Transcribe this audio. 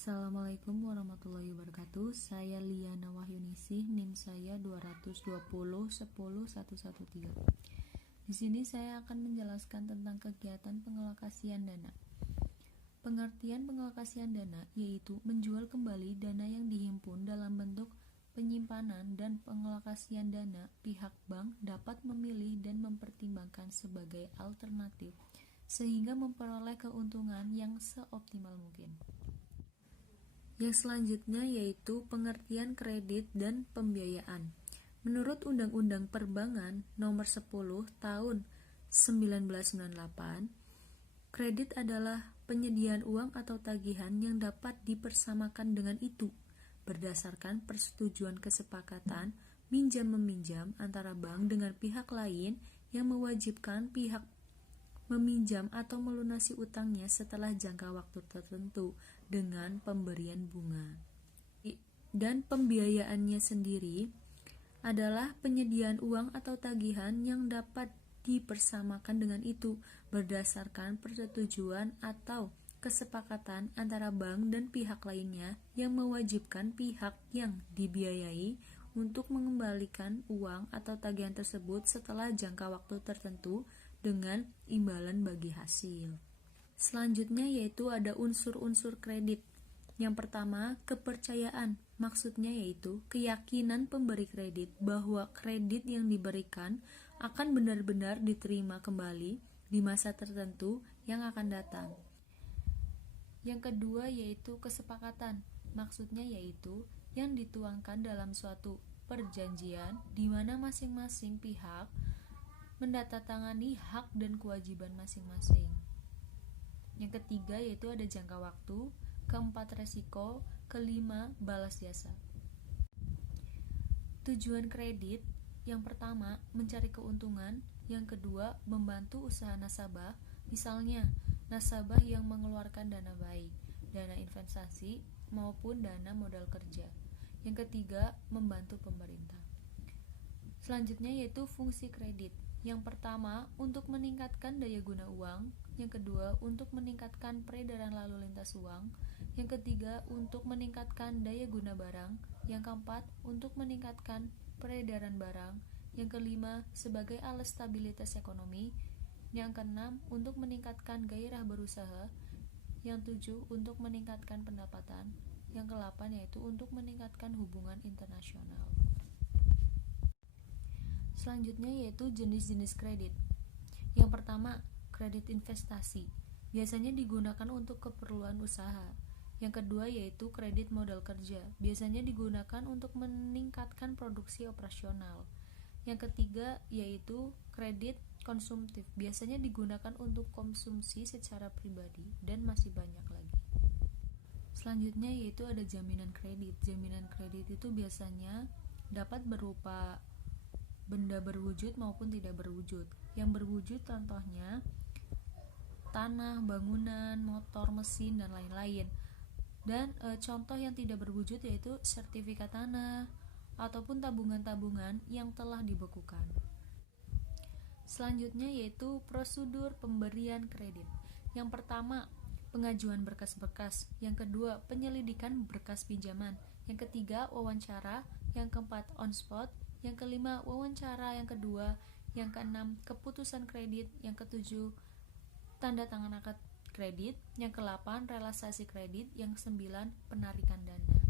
Assalamualaikum warahmatullahi wabarakatuh. Saya Liana Wahyuningsih, NIM saya 220 10 113. Di sini saya akan menjelaskan tentang kegiatan pengalokasian dana. Pengertian pengalokasian dana yaitu menjual kembali dana yang dihimpun dalam bentuk penyimpanan, dan pengalokasian dana pihak bank dapat memilih dan mempertimbangkan sebagai alternatif sehingga memperoleh keuntungan yang seoptimal mungkin. Yang selanjutnya yaitu pengertian kredit dan pembiayaan. Menurut Undang-Undang Perbankan Nomor 10 Tahun 1998, kredit adalah penyediaan uang atau tagihan yang dapat dipersamakan dengan itu berdasarkan persetujuan kesepakatan minjam-meminjam antara bank dengan pihak lain yang mewajibkan pihak meminjam atau melunasi utangnya setelah jangka waktu tertentu dengan pemberian bunga. Dan pembiayaannya sendiri adalah penyediaan uang atau tagihan yang dapat dipersamakan dengan itu berdasarkan persetujuan atau kesepakatan antara bank dan pihak lainnya yang mewajibkan pihak yang dibiayai untuk mengembalikan uang atau tagihan tersebut setelah jangka waktu tertentu dengan imbalan bagi hasil. Selanjutnya yaitu ada unsur-unsur kredit. Yang pertama, kepercayaan. Maksudnya yaitu keyakinan pemberi kredit bahwa kredit yang diberikan akan benar-benar diterima kembali di masa tertentu yang akan datang. Yang kedua yaitu kesepakatan. Maksudnya yaitu yang dituangkan dalam suatu perjanjian di mana masing-masing pihak mendatangani hak dan kewajiban masing-masing. Yang ketiga yaitu ada jangka waktu, keempat resiko, kelima balas jasa. Tujuan kredit yang pertama mencari keuntungan, yang kedua membantu usaha nasabah, misalnya nasabah yang mengeluarkan dana baik, dana investasi maupun dana modal kerja. Yang ketiga membantu pemerintah. Selanjutnya yaitu fungsi kredit. Yang pertama, untuk meningkatkan daya guna uang. Yang kedua, untuk meningkatkan peredaran lalu lintas uang. Yang ketiga, untuk meningkatkan daya guna barang. Yang keempat, untuk meningkatkan peredaran barang. Yang kelima, sebagai alat stabilitas ekonomi. Yang keenam, untuk meningkatkan gairah berusaha. Yang tujuh, untuk meningkatkan pendapatan. Yang kedelapan yaitu untuk meningkatkan hubungan internasional. Selanjutnya yaitu jenis-jenis kredit. Yang pertama, kredit investasi. Biasanya digunakan untuk keperluan usaha. Yang kedua yaitu kredit modal kerja. Biasanya digunakan untuk meningkatkan produksi operasional. Yang ketiga yaitu kredit konsumtif. Biasanya digunakan untuk konsumsi secara pribadi dan masih banyak lagi. Selanjutnya yaitu ada jaminan kredit. Jaminan kredit itu biasanya dapat berupa benda berwujud maupun tidak berwujud. Yang berwujud contohnya tanah, bangunan, motor, mesin, dan lain-lain. Dan contoh yang tidak berwujud yaitu sertifikat tanah ataupun tabungan-tabungan yang telah dibekukan. Selanjutnya yaitu prosedur pemberian kredit. Yang pertama, pengajuan berkas-berkas. Yang kedua, penyelidikan berkas pinjaman. Yang ketiga, wawancara. Yang keempat, on spot. Yang kelima, wawancara. Yang kedua. Yang keenam, keputusan kredit. Yang ketujuh, tanda tangan akad kredit. Yang ke-8, realisasi kredit. Yang ke-9, penarikan dana.